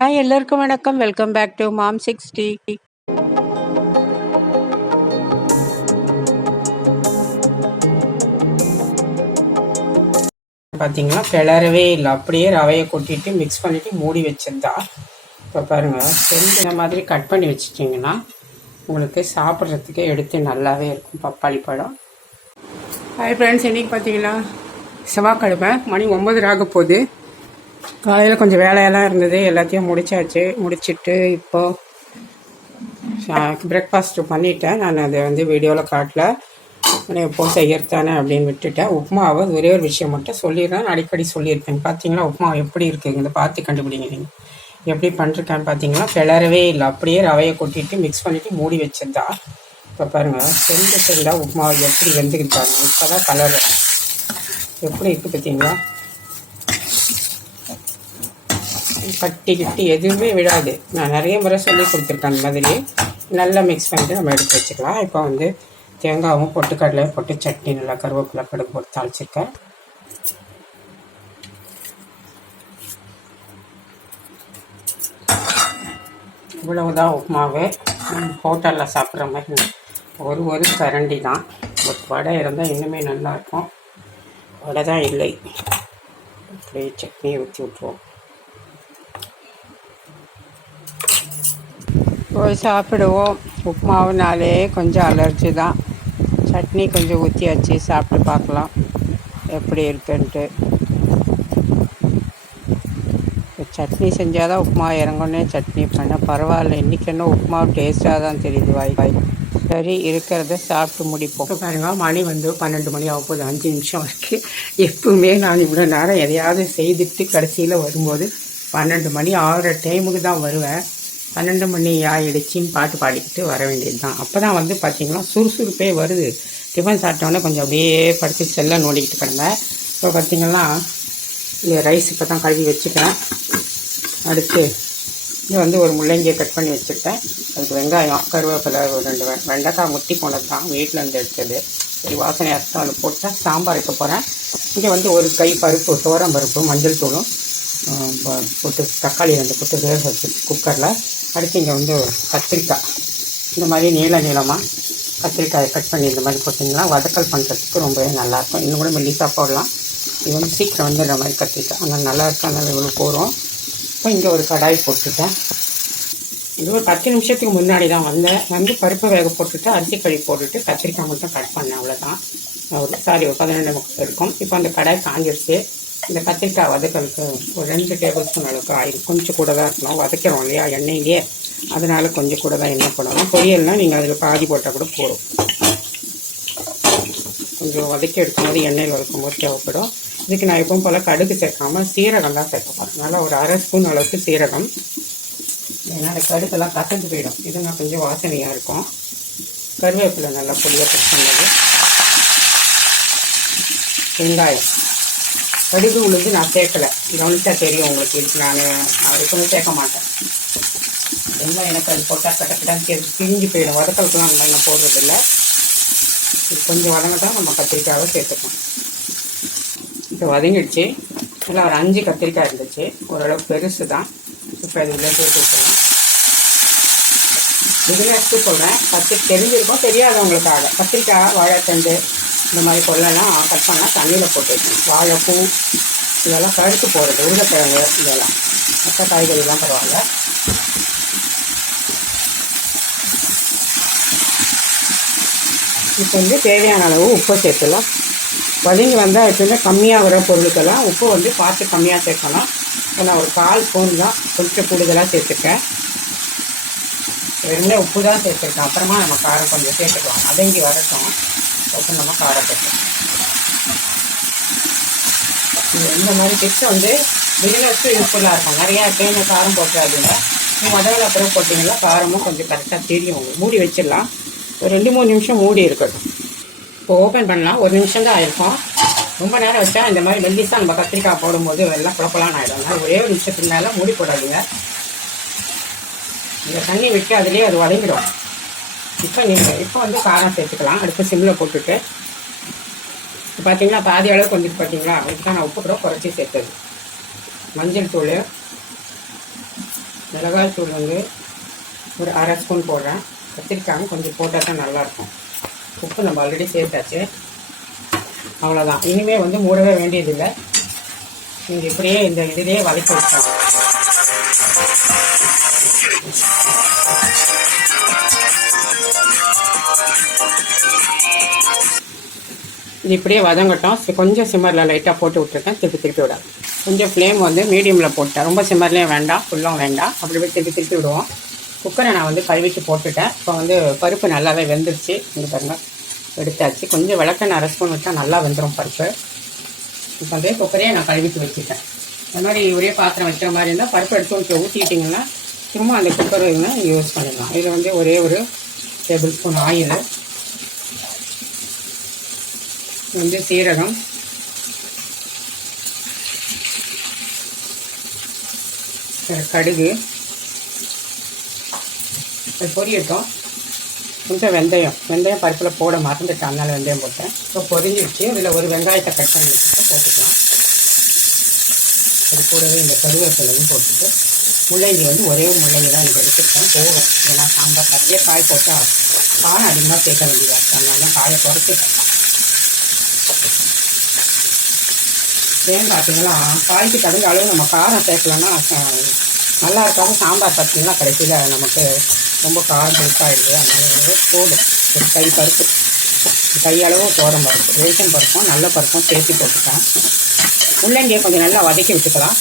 Hi எல்லாருக்கும் வணக்கம். Welcome back to mom 60. பார்த்தீங்களா, கிளறவே இல்லை. அப்படியே ரவையை கொட்டிட்டு மிக்ஸ் பண்ணிவிட்டு மூடி வச்சிருந்தா. இப்போ பாருங்கள், செஞ்சு இந்த மாதிரி கட் பண்ணி வச்சிட்டிங்கன்னா உங்களுக்கு சாப்பிட்றதுக்கு எடுத்து நல்லாவே இருக்கும் பப்பாளி பழம். ஹாய் ஃப்ரெண்ட்ஸ், இன்றைக்கி பார்த்தீங்கன்னா செவ்வாய்க்கிழமை, மணி 9 ஆக போகுது. காலையில் கொஞ்சம் வேலையெல்லாம் இருந்தது, எல்லாத்தையும் முடிச்சிட்டு இப்போது பிரேக்ஃபாஸ்ட்டு பண்ணிட்டேன். நான் அதை வீடியோவில் காட்டல, எப்போது செய்யறதானே அப்படின்னு விட்டுட்டேன். உப்புமாவை ஒரே ஒரு விஷயம் மட்டும் சொல்லிடுறேன், அடிக்கடி சொல்லியிருக்கேன். பார்த்தீங்களா உப்புமா எப்படி இருக்குங்க, பார்த்து கண்டுபிடிங்க. நீங்கள் எப்படி பண்ணிருக்கேன்னு பார்த்தீங்களா, கிளறவே இல்லை. அப்படியே ரவையை கொட்டிட்டு மிக்ஸ் பண்ணிவிட்டு மூடி வச்சிருந்தா. இப்போ பாருங்கள், செஞ்சா உப்புமாவை எப்படி வெந்துக்கிட்டாங்க. இப்போ தான் கலர் எப்படி இருக்குது பார்த்தீங்களா. கட்டி எதுவுமே விடாது. நான் நிறைய முறை சொல்லி கொடுத்துருக்கேன். அந்த மாதிரி நல்லா மிக்ஸ் பண்ணிட்டு நம்ம எடுத்து வச்சுக்கலாம். இப்போ தேங்காயும் பொட்டுக்கடலையும் போட்டு சட்னி, நல்லா கருவேப்பிலை கடுகு போட்டு தாளிச்சிருக்கேன். இவ்வளவுதான் உப்புமாவு. ஹோட்டலில் சாப்பிட்ற மாதிரி ஒரு கரண்டி தான். ஒரு வடை இருந்தால் இன்னுமே நல்லாயிருக்கும். வடை தான் இல்லை. அப்படியே சட்னியை ஊற்றி விட்டுருவோம். போய் சாப்பிடுவோம். உப்புமாவுனாலே கொஞ்சம் அலர்ஜி தான். சட்னி கொஞ்சம் ஊற்றி வச்சு சாப்பிட்டு பார்க்கலாம் எப்படி இருக்குன்ட்டு. சட்னி செஞ்சால் தான் உப்புமா இறங்கணுன்னே சட்னி பண்ண பரவாயில்ல. இன்றைக்கி என்ன உப்புமா டேஸ்ட்டாக தான் தெரியுது வாய். சரி, இருக்கிறத சாப்பிட்டு முடிப்போம். பாருங்க, மணி 12 மணி ஆக போகுது. 5 நிமிஷம் வரைக்கும். எப்பவுமே நான் இவ்வளோ நேரம் எதையாவது செய்துட்டு கடைசியில் வரும்போது 12 மணி ஆகிற டைமுக்கு தான் வருவேன். 12 மணி ஆகிடுச்சின்னு பாட்டு பாடிக்கிட்டு வர வேண்டியது தான். அப்போ தான் பார்த்திங்கன்னா சுறுசுறுப்பே வருது. டிஃபன் சாப்பிட்டோன்னே கொஞ்சம் அப்படியே படுத்து செல்ல நோண்டிக்கிட்டு கிடந்தேன். இப்போ பார்த்திங்கன்னா ரைஸ் இப்போ தான் கழுவி வச்சுக்கிறேன். அடுத்து இது ஒரு முள்ளங்கியை கட் பண்ணி வச்சுருக்கேன். அதுக்கு வெங்காயம், கருவேப்பிலை, 2 வெண்டைக்காய் முட்டி போனது தான் வீட்டில் எடுத்தது. சரி, வாசனை அர்த்தம் அதில் போட்டால் சாம்பார் வைக்க போகிறேன். இங்கே ஒரு கை பருப்பு, துவரம் பருப்பு, மஞ்சள் தூளும் போட்டு தக்காளி 2 போட்டு வேக வச்சு குக்கரில். அடுத்து இங்கே கத்திரிக்காய், இந்த மாதிரி நீளமாக கத்திரிக்காயை கட் பண்ணி இந்த மாதிரி போட்டிங்கன்னா வதக்கல் பண்ணுறதுக்கு ரொம்பவே நல்லாயிருக்கும். இன்னும் கூட மெல்லிசாக போடலாம். இது சீக்கிரம் இந்த மாதிரி கத்திரிக்காய் ஆனால் நல்லாயிருக்கும். அதனால் இவ்வளோ போகிறோம். இப்போ இங்கே ஒரு கடாய் போட்டுட்டேன். இது ஒரு 10 நிமிஷத்துக்கு முன்னாடி தான் வந்தேன். பருப்பை வேக போட்டுட்டு அரிசி கழுவி போட்டுட்டு கத்திரிக்காய் மட்டும் கட் பண்ணேன். அவ்வளோதான். ஒரு 12 முட்டை இருக்கும். இப்போ அந்த கடாய் காஞ்சிருச்சு. இந்த கத்திரிக்காய் வதக்கலுக்கு ஒரு 2 டேபிள் ஸ்பூன் அளவுக்கு ஆயில், கொஞ்சம் கூட தான் இருக்கணும். வதக்கிறோம் இல்லையா எண்ணெயிலேயே, அதனால் கொஞ்சம் கூட தான் எண்ணெய் போடணும். பொரியல்னால் நீங்கள் அதில் பாதி போட்டால் கூட போடும். கொஞ்சம் வதக்கி எடுக்கும்போது எண்ணெயில் வதக்கும் போது தேவைப்படும். இதுக்கு நான் எப்பவும் போல் கடுகு சேர்க்காமல் சீரகம் தான் சேர்க்கப்போம். அதனால் ஒரு 1/2 ஸ்பூன் அளவுக்கு சீரகம். ஏன்னா அந்த கடுக்கெல்லாம் கசந்து போயிடும். இதுனா கொஞ்சம் வாசனையாக இருக்கும். கருவேப்பிலை நல்லா பொடியாக கட் பண்ணது. வெங்காயம், கடுகு உளுந்து நான் சேர்க்கலை. கவனிச்சா தெரியும் உங்களுக்கு. இதுக்கு நான் அதுக்குன்னு சேர்க்க மாட்டேன். வெங்காயம் எனக்கு அது போட்டால் கட்டக்கிட்டான்னு பிரிஞ்சு போயிடும். வதக்கலுக்குலாம் நான் போடுறதில்லை. இது கொஞ்சம் வதங்கட்டால் நம்ம கத்திரிக்காவை சேர்த்துக்கணும். இப்போ வதங்கிடுச்சு. இல்லை ஒரு 5 கத்திரிக்காய் இருந்துச்சு, ஓரளவுக்கு பெருசு தான். இப்போ இதில் சேர்த்து விட்டுருவேன். பிகினர்ஸ்க்கு சொல்கிறேன், தெரிஞ்சிருக்கோம் தெரியாதவங்களுக்காக. கத்திரிக்காய், வாழைத்தண்டு இந்த மாதிரி கொள்ளெல்லாம் கட் பண்ணால் தண்ணியில் போட்டு வைக்கணும். வாழைப்பூ இதெல்லாம் கருத்து போடுறது, உருளைக்கிழங்கு இதெல்லாம், மற்ற காய்கறிலாம் பரவாயில்ல. இப்போ தேவையான அளவு உப்பை சேர்த்துலாம். வதங்கி வந்தால் எப்பவுமே கம்மியாக வர பொருளுக்கெல்லாம் உப்பு பார்த்து கம்மியாக சேர்க்கணும். இப்போ நான் ஒரு 1/4 ஸ்பூன் தான் கொஞ்சம் கூடுதலாக சேர்த்துருக்கேன். வெறுமே உப்பு தான் சேர்த்துருக்கேன். அப்புறமா நம்ம காரம் கொஞ்சம் சேர்த்துக்கலாம். வதங்கி வரட்டும், அப்புறம் நம்ம காரம் சேர்த்துக்கலாம். இந்த மாதிரி டிப்ஸ் பிகினர்ஸ்க்கு யூஸ்ஃபுல்லாக இருக்கும். நிறையா எப்பயுமே காரம் போட்டுறாதுங்க. முதல்ல அப்புறம் போட்டிங்கன்னா காரமும் கொஞ்சம் கரெக்டாக தெரியும். மூடி வச்சிடலாம். ஒரு 2-3 நிமிஷம் மூடி இருக்கட்டும். இப்போ ஓப்பன் பண்ணலாம். 1 நிமிஷம் தான் ஆயிருக்கும். ரொம்ப நேரம் வச்சா இந்த மாதிரி மெல்லிஸாக நம்ம கத்திரிக்காய் போடும்போது எல்லாம் குழப்பலான்னு ஆகிடும். ஒரே ஒரு நிமிஷத்துக்கு மேலே மூடி போடாதுங்க. இந்த தண்ணி விட்டு அதுலேயே அது வதங்கிடும். இப்போ காரம் சேர்த்துக்கலாம். அடுத்து சிம்மில் போட்டுட்டு பார்த்தீங்கன்னா பாதி அளவுக்கு வந்துட்டு பார்த்தீங்களா. அதுக்கு தான் நான் உப்பு கூட குறைச்சி சேர்த்தது. மஞ்சள் தூள், மிளகாய் தூள் வந்து ஒரு அரை ஸ்பூன் போடுறேன். கத்திரிக்காயும் கொஞ்சம் போட்டால் தான் நல்லாயிருக்கும். உப்பு நம்ம ஆல்ரெடி சேர்த்தாச்சு. அவ்வளோதான். இனிமேல் வந்து மூடவே வேண்டியதில்லை. நீங்கள் இப்படியே இந்த இதிலே வதக்கி வச்சாங்க. இது இப்படியே வதங்கட்டும். கொஞ்சம் சிம்மரில் லைட்டாக போட்டு விட்டுருக்கேன். திருப்பி விடாது. கொஞ்சம் ஃப்ளேம் வந்து மீடியமில் போட்டேன். ரொம்ப சிம்மர்லேயும் வேண்டாம், ஃபுல்லும் வேண்டாம். அப்படி போய் திருப்பி விடுவோம். குக்கரை நான் வந்து கழுவிட்டு போட்டுட்டேன். இப்போ வந்து பருப்பு நல்லாவே வெந்துருச்சு. இங்கே பாருங்கள், எடுத்தாச்சு. கொஞ்சம் விளக்கெண்ணெய் அரை ஸ்பூன் வச்சா நல்லா வெந்துடும் பருப்பு. இப்போ வந்து குக்கரையே நான் கழுவிட்டு வச்சுட்டேன். இந்த மாதிரி ஒரே பாத்திரம் வைக்கிற மாதிரி இருந்தால் பருப்பு எடுத்து ஊற்றிட்டிங்கன்னா திரும்ப அந்த குக்கர் யூஸ் பண்ணிடலாம். இதில் வந்து ஒரே ஒரு டேபிள் ஸ்பூன் ஆயில், வந்து சீரகம், கடுகு, அது பொரியட்டும். கொஞ்சம் வெந்தயம் பருப்பில் போட மறந்துட்டேன், அதனால வெந்தயம் போட்டேன். இப்போ பொரிஞ்சிடுச்சு. இதில் ஒரு வெங்காயத்தை கட் பண்ணி வச்சுட்டு போட்டுக்கலாம். அது கூடவே இந்த கருவேப்பிலையும் போட்டுட்டு, முள்ளங்கி வந்து ஒரே ஒரு முள்ளங்கி தான் எனக்கு எடுத்துருக்கேன். போதும். ஏன்னா சாம்பார் நிறைய காய் போட்டால் காரம் அதிகமாக சேர்க்க வேண்டியதாக இருக்குது. அதனால தான் காயை குறைச்சிட்டேன். ஏன் பார்த்தீங்கன்னா காய்க்கு தகுந்த அளவு நம்ம காரம் சேர்க்கலன்னா நல்லா இருக்காது. சாம்பார் பார்த்தீங்கன்னா கடைசியில் நமக்கு ரொம்ப காரம் புளிப்பாயிடுது. அதனால வந்து போதும். ஒரு கை பருப்பு, கையளவு தோரம் பருப்பு, ரேஷன் பருப்பும் நல்ல பருப்பும் சேர்த்து போட்டுக்கலாம். முள்ளங்கியை கொஞ்சம் நல்லா வதக்கி விட்டுக்கலாம்.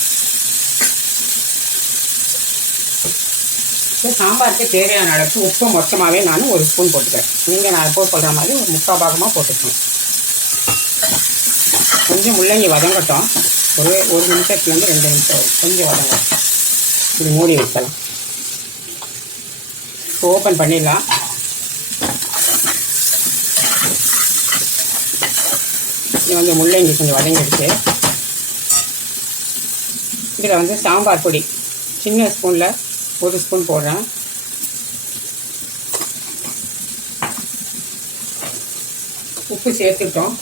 சாம்பாருக்கு தேவையான அளவுக்கு உப்பு மொத்தமாகவே நான் ஒரு ஸ்பூன் போட்டுக்கிறேன். நீங்கள் நான் எப்போ சொல்கிற மாதிரி ஒரு 3/4 பாகமாக போட்டுக்கணும். கொஞ்சம் முள்ளங்கி வதங்கட்டும். ஒரு நிமிஷத்துலேருந்து 2 நிமிஷம் கொஞ்சம் வதங்கட்டும். இது மூடி வைக்கலாம். இப்போ ஓப்பன் பண்ணிடலாம். இது வந்து முள்ளங்கி கொஞ்சம் வதங்கிடுச்சு. இதில் வந்து சாம்பார் பொடி சின்ன ஸ்பூனில் 1 ஸ்பூன் போடுறேன். உப்பு சேர்த்துட்டோம்.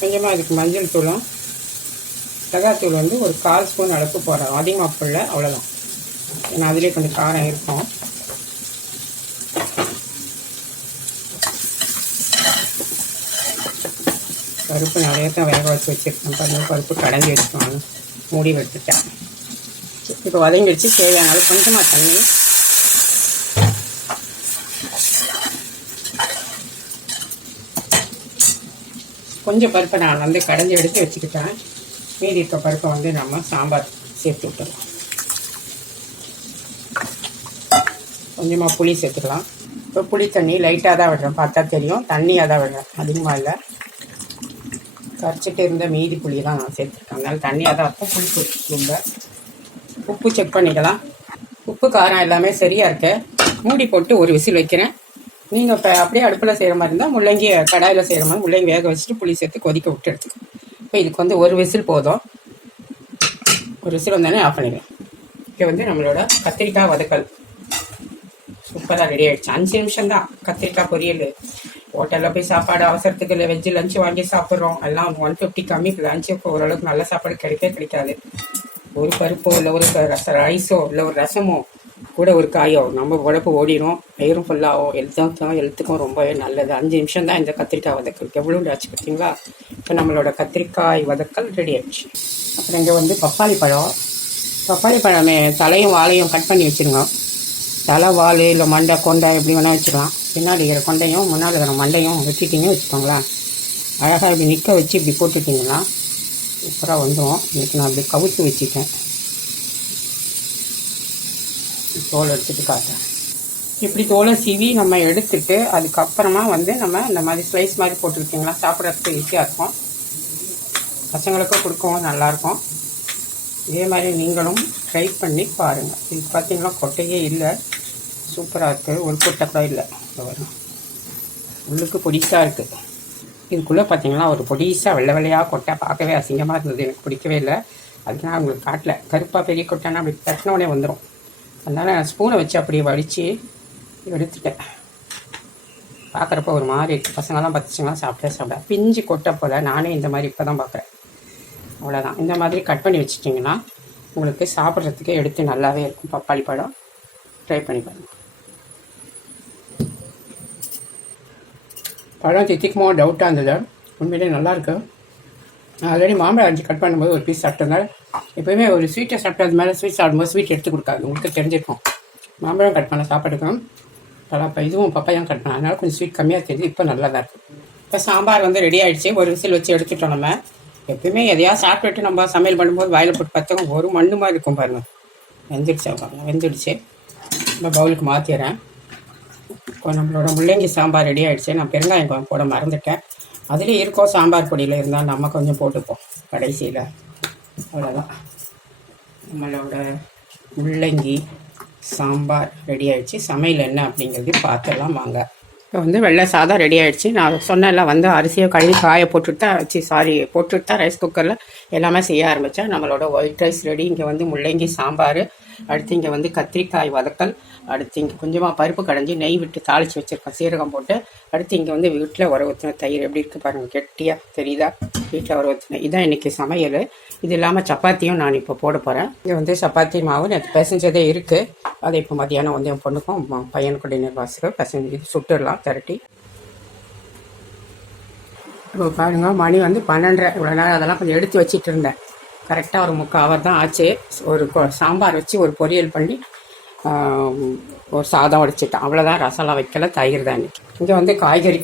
கொஞ்சமாக இதுக்கு மஞ்சள் தூளும் மிளகாத்தூள் வந்து ஒரு 1/4 ஸ்பூன் அளவுக்கு போடுறோம். அதிகமாக போடல, அவ்வளோதான். ஏன்னா அதிலே கொஞ்சம் காரம் இருக்கும். பருப்பு நிறைய தான் வேக வச்சு வச்சுருக்கேன். பாருங்கள், பருப்பு கடைஞ்சி வச்சுக்கோங்க. மூடி வச்சுட்டேன். இப்போ வதங்கிடுச்சு. தேவையான அளவு கொஞ்சமாக தண்ணி, கொஞ்சம் பருப்பை நான் வந்து கடைஞ்சி எடுத்து வச்சுக்கிட்டேன். மீதி இருக்க பருப்பை வந்து நம்ம சாம்பார் சேர்த்து விட்டுடலாம். கொஞ்சமாக புளி சேர்த்துக்கலாம். இப்போ புளி தண்ணி லைட்டாக தான் விடுறேன், பார்த்தா தெரியும். தண்ணியாக தான் விடுறேன், அதிகமாக இல்லை. கரைச்சிட்டு இருந்த மீதி புளி தான் நான் சேர்த்துருக்கேன். அதனால தண்ணியாக தான் இருக்கும். புளி ரொம்ப. உப்பு செக் பண்ணிக்கலாம். உப்பு காரம் எல்லாமே சரியாக இருக்கு. மூடி போட்டு ஒரு விசில் வைக்கிறேன். நீங்கள் இப்போ அப்படியே அடுப்பில் செய்கிற மாதிரி இருந்தால் முள்ளங்கி கடாயில் செய்கிற மாதிரி முள்ளங்கி வேக வச்சுட்டு புளி சேர்த்து கொதிக்க விட்டு எடுத்துக்கோ. இப்போ இதுக்கு வந்து ஒரு விசில் போதும். ஒரு விசில் வந்தானே ஆஃப் பண்ணிடுவேன். இப்போ வந்து நம்மளோட கத்திரிக்காய் வதக்கல் சூப்பராக ரெடி ஆகிடுச்சு. 5 நிமிஷம் தான். கத்திரிக்காய் பொரியல். ஹோட்டலில் போய் சாப்பாடு அவசரத்துக்கு இல்லை வெஜ்ஜு லஞ்சு வாங்கி சாப்பிட்றோம். எல்லாம் 150 கம்மி. லஞ்சு இப்போ ஓரளவுக்கு நல்ல சாப்பாடு கிடைக்காது. ஒரு பருப்போ இல்லை ஒரு ரைஸோ இல்லை ஒரு ரசமோ கூட ஒரு காயோ நம்ம உடம்பு ஓடிடும். வயிறும் ஃபுல்லாகும். ஹெல்த்துக்கும் ரொம்பவே நல்லது. 5 நிமிஷம் தான் இந்த கத்திரிக்காய் வதக்கல். எவ்வளோ ஆச்சு பார்த்தீங்களா? இப்போ நம்மளோட கத்திரிக்காய் வதக்கல் ரெடி ஆகிடுச்சு. அப்புறம் இங்கே வந்து பப்பாளி பழமே தலையும் வாழையும் கட் பண்ணி வச்சுருங்க. தலை வால் இல்லை மண்டை கொண்டை எப்படி வேணால் வச்சுக்கலாம். பின்னாடி இருக்கிற கொண்டையும் முன்னாடி இருக்கிற மண்டையும் வெட்டிட்டிங்க வச்சுக்கோங்களேன். அழகாக இப்படி நிற்க வச்சு இப்படி போட்டுட்டிங்கன்னா சூப்பராக வந்துடும். இன்றைக்கி நான் இப்படி கவுத்து வச்சுட்டேன். தோல் எடுத்துகிட்டு காட்டுறேன். இப்படி தோலை சீவி நம்ம எடுத்துட்டு அதுக்கப்புறமா வந்து நம்ம இந்த மாதிரி ஸ்லைஸ் மாதிரி போட்டுக்கிட்டிங்களா சாப்பிட்றதுக்கு ஈஸியாக இருக்கும். பசங்களுக்கும் கொடுக்கவும் நல்லாயிருக்கும். இதே மாதிரி நீங்களும் ட்ரை பண்ணி பாருங்கள். இது பார்த்தீங்கன்னா கொட்டையே இல்லை, சூப்பராக இருக்குது. ஒரு கொட்டை கூட இல்லை. வரும் உள்ளுக்கு பொடிசாக இருக்குது. இதுக்குள்ளே பார்த்தீங்கன்னா ஒரு பொடிசாக வெள்ளை வெள்ளையாக கொட்டை பார்க்கவே அசிங்கமாக இருந்தது. எனக்கு பிடிக்கவே இல்லை. அதுக்கு நான் உங்களுக்கு காட்டல. கருப்பாக பெரிய கொட்டைன்னா அப்படி தட்டினோடனே வந்துடும். அதனால் நான் ஸ்பூனை வச்சு அப்படியே வடித்து எடுத்துட்டேன். பார்க்குறப்ப ஒரு மாதிரி இருக்குது. பசங்கள்லாம் பத்துச்சுங்களாம் சாப்பிட பிஞ்சு கொட்டை போல் நானே இந்த மாதிரி இப்போ தான் பார்க்குறேன். அவ்வளோதான். இந்த மாதிரி கட் பண்ணி வச்சுட்டிங்கன்னா உங்களுக்கு சாப்பிட்றதுக்கு எடுத்து நல்லாவே இருக்கும். பப்பாளி பழம் ட்ரை பண்ணி பாருங்கள். பழம் தித்திக்குமோ டவுட்டாக இருந்தது, உண்மையிலே நல்லாயிருக்கு. நான் ஆல்ரெடி மாம்பழம் அரிஞ்சு கட் பண்ணும்போது ஒரு பீஸ் சாப்பிட்டதுனால எப்போயுமே ஒரு ஸ்வீட்டை சாப்பிட்டு அது மேலே ஸ்வீட் சாப்பிடும்போது ஸ்வீட் எடுத்து கொடுக்காது, உங்களுக்கு தெரிஞ்சிருக்கும். மாம்பழம் கட் பண்ண சாப்பாடுக்கும் இப்போ இதுவும் பப்பாயும் கட் பண்ண, அதனால கொஞ்சம் ஸ்வீட் கம்மியாக தெரியுது. இப்போ நல்லா தான் இருக்குது. இப்போ சாம்பார் வந்து ரெடி ஆகிடுச்சு. ஒரு விசில் வச்சு எடுத்துட்டோம். நம்ம எப்பயுமே எதையாவது சாப்பிட்டுட்டு நம்ம சமையல் பண்ணும்போது வாயில் போட்டு பார்த்தோம் ஒரு மண்ணு மாதிரி இருக்கும் பாருங்கள். வெந்துடுச்சா பாருங்கள், வெந்துடுச்சு. நம்ம பவுலுக்கு மாற்றிடுறேன். இப்போ நம்மளோட முள்ளங்கி சாம்பார் ரெடி ஆகிடுச்சு. நான் பெருங்காயம் போட மறந்துட்டேன். அதுலேயே இருக்கோம் சாம்பார் பொடியில் இருந்தால் நம்ம கொஞ்சம் போட்டுப்போம் கடைசியில். அவ்வளோதான், நம்மளோட முள்ளங்கி சாம்பார் ரெடி ஆகிடுச்சு. சமையல் என்ன அப்படிங்கிறது பார்த்துடலாம் வாங்க. இப்போ வந்து வெள்ளை சாதம் ரெடி ஆகிடுச்சு. நான் சொன்னேன்ல வந்து அரிசியை கழுவி காய போட்டுட்டு தான் ரைஸ் குக்கரில் எல்லாமே செய்ய ஆரம்பித்தேன். நம்மளோட ஒயிட் ரைஸ் ரெடி. இங்கே வந்து முள்ளங்கி சாம்பார், அடுத்து இங்கே வந்து கத்திரிக்காய் வதக்கல், அடுத்து இங்கே கொஞ்சமாக பருப்பு கடைஞ்சி நெய் விட்டு தாளித்து வச்சுருக்கேன் சீரகம் போட்டு. அடுத்து இங்கே வந்து வீட்டில் உர ஊற்றின தயிர் எப்படி இருக்குது பாருங்கள், கெட்டியாக தெரியுதா, வீட்டில் உர ஊற்றின. இதுதான் இன்றைக்கி சமையல். இது இல்லாமல் சப்பாத்தியும் நான் இப்போ போட போகிறேன். இங்கே வந்து சப்பாத்தி மாவு நேற்று பிசைஞ்சதே இருக்குது. அதை இப்போ மதியானம் வந்து என் பொண்ணுக்கும் பையனுக்கும் டின்னர் பாக்ஸுக்கு பிசைஞ்சு சுட்டுடலாம் திரட்டி. இப்போ பாருங்கள், மணி வந்து 12:30. இவ்வளோ நேரம் அதெல்லாம் கொஞ்சம் எடுத்து வச்சுட்டு இருந்தேன். கரெக்டாக ஒரு 3/4 hour தான் ஆச்சு. ஒரு சாம்பார் வச்சு ஒரு பொரியல் பண்ணி ஒரு சாதம் வடிச்சிட்டேன். அவ்வளோதான், ரசம்லாம் வைக்கல, தயிர் தான் இன்றைக்கி. இங்கே வந்து காய்கறி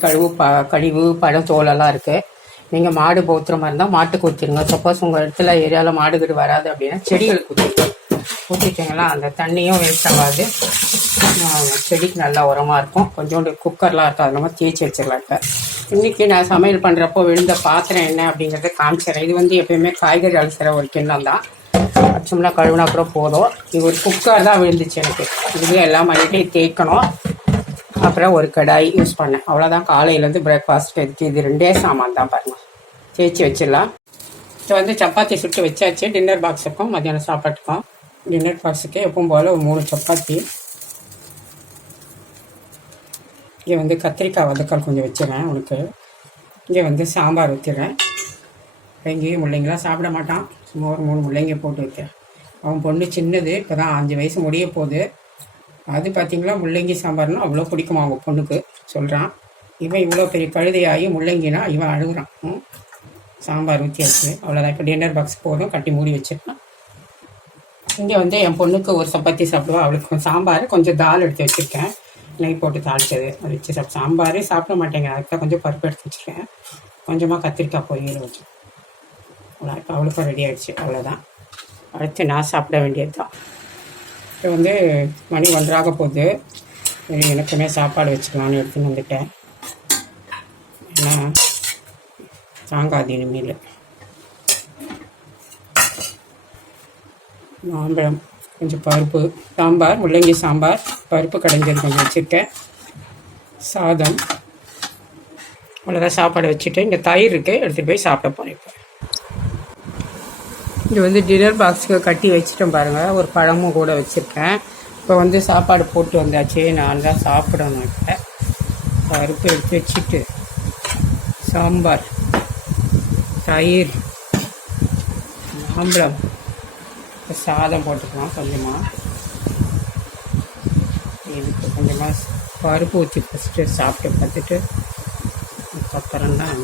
கழிவு பழம் தோலெல்லாம் இருக்குது. நீங்கள் மாடு போத்துற மாதிரி இருந்தால் மாட்டுக்கு ஊற்றிடுங்க. சப்போஸ் உங்கள் இடத்துல ஏரியாவில் மாடுகிட்டு வராது அப்படின்னா செடிகளுக்கு ஊற்றிட்டிங்களா அந்த தண்ணியும் வேஸ்ட் ஆகாது, செடிக்கு நல்லா உரமாக இருக்கும். கொஞ்சோண்டு குக்கர்லாம் இருக்கும், அது நம்ம தேய்ச்சி வச்சிடலாம். இப்போ இன்றைக்கி நான் சமையல் பண்ணுறப்போ விழுந்த பாத்திரம் என்ன அப்படிங்கிறத காமிச்சிடறேன். இது வந்து எப்பயுமே காய்கறி அலசுகிற ஒரு கிண்ணம் தான். சும்மா கழுவுனா கூட போதும். இது ஒரு குக்கர் தான் விழுந்துச்சு எனக்கு. இதுவே எல்லாம் பண்ணிட்டு தேய்க்கணும். அப்புறம் ஒரு கடாய் யூஸ் பண்ணேன். அவ்வளோதான். காலையிலேருந்து பிரேக்ஃபாஸ்ட் எடுத்து இது 2 சாமான் தான் பாருங்கள். தேய்ச்சி வச்சிடலாம். இப்போ வந்து சப்பாத்தி சுட்டு வச்சாச்சு. டின்னர் பாக்ஸுக்கும் மத்தியானம் சாப்பாட்டுக்கும். டின்னர் பாக்ஸுக்கு எப்பவும் போல் ஒரு 3 சப்பாத்தி. இங்கே வந்து கத்திரிக்காய் வதக்கல் கொஞ்சம் வச்சிடறேன் உனக்கு. இங்கே வந்து சாம்பார் வச்சிடறேன். முள்ளங்கியும் முள்ளங்கிலாம் சாப்பிட மாட்டான். சும்மா ஒரு 3 முள்ளங்கி போட்டு வைக்கிறேன். அவன் பொண்ணு சின்னது, இப்போ தான் 5 வயசு முடிய போகுது. அது பார்த்திங்களா முள்ளங்கி சாம்பார்னா அவ்வளோ பிடிக்குமா அவங்க பொண்ணுக்கு சொல்கிறான். இவன் இவ்வளோ பெரிய கழுதையாகி முள்ளங்கினா இவன் அழுகுறான். சாம்பார் ஊற்றியாச்சு. அவ்வளோதான். இப்போ டின்னர் பாக்ஸ் போதும், கட்டி மூடி வச்சிருக்கான். இங்கே வந்து என் பொண்ணுக்கு ஒரு சப்பாத்தி சாப்பிடுவா. அவளுக்கு சாம்பார் கொஞ்சம் தால் எடுத்து வச்சுருக்கேன். நெய் போட்டு தாளிச்சது அது வச்சு சாம்பாரே சாப்பிட மாட்டேங்க. அதுக்கு கொஞ்சம் பருப்பு எடுத்து வச்சுருக்கேன். கொஞ்சமாக கத்திரிக்காய் பொரியல் வச்சு. அவ்வளோ இப்போ அவளுக்கும் ரெடி ஆகிடுச்சு. அவ்வளோதான். அடுத்து நான் சாப்பிட வேண்டியது தான். இப்போ வந்து மணி 1:00 போகுது. எனக்குமே சாப்பாடு வச்சுக்கலான்னு எடுத்துன்னு வந்துட்டேன். ஏன்னா தாங்காது இனிமேல். மாம்பழம், கொஞ்சம் பருப்பு, சாம்பார், முள்ளங்கி சாம்பார், பருப்பு கடைஞ்சது கொஞ்சம் வச்சுருக்கேன், சாதம். அவ்வளோதான். சாப்பாடு வச்சுட்டு இங்கே தயிர் இருக்குது, எடுத்துகிட்டு போய் சாப்பிட போகிறேன். இப்போ இங்கே வந்து டின்னர் பாக்ஸுக்கு கட்டி வச்சுட்டேன் பாருங்கள். ஒரு பழமும் கூட வச்சுருக்கேன். இப்போ வந்து சாப்பாடு போட்டு வந்தாச்சு. நான் தான் சாப்பிடணும். இப்போ பருப்பு எடுத்து வச்சுட்டு சாம்பார், தயிர், மாம்பழம், சாதம் போட்டுக்கலாம் கொஞ்சமாக. இதுக்கு கொஞ்சமாக பருப்பு ஊற்றி ஃபஸ்ட்டு சாப்பிட்டு பார்த்துட்டு அதுக்கப்புறம் தான்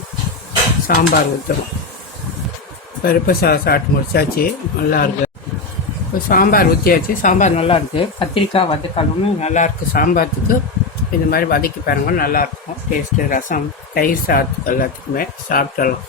சாம்பார் ஊற்றணும். பருப்பு சாப்பிட்டு முடிச்சாச்சு. நல்லாயிருக்கு. இப்போ சாம்பார் ஊற்றியாச்சு. சாம்பார் நல்லாயிருக்கு. கத்திரிக்காய் வதக்கணும்னு நல்லாயிருக்கு. சாம்பாருக்கு இந்த மாதிரி வதக்கி பாருங்கள், நல்லாயிருக்கும் டேஸ்ட்டு. ரசம், தயிர் சாதத்துக்கு எல்லாத்துக்குமே சாப்பிடலாம்.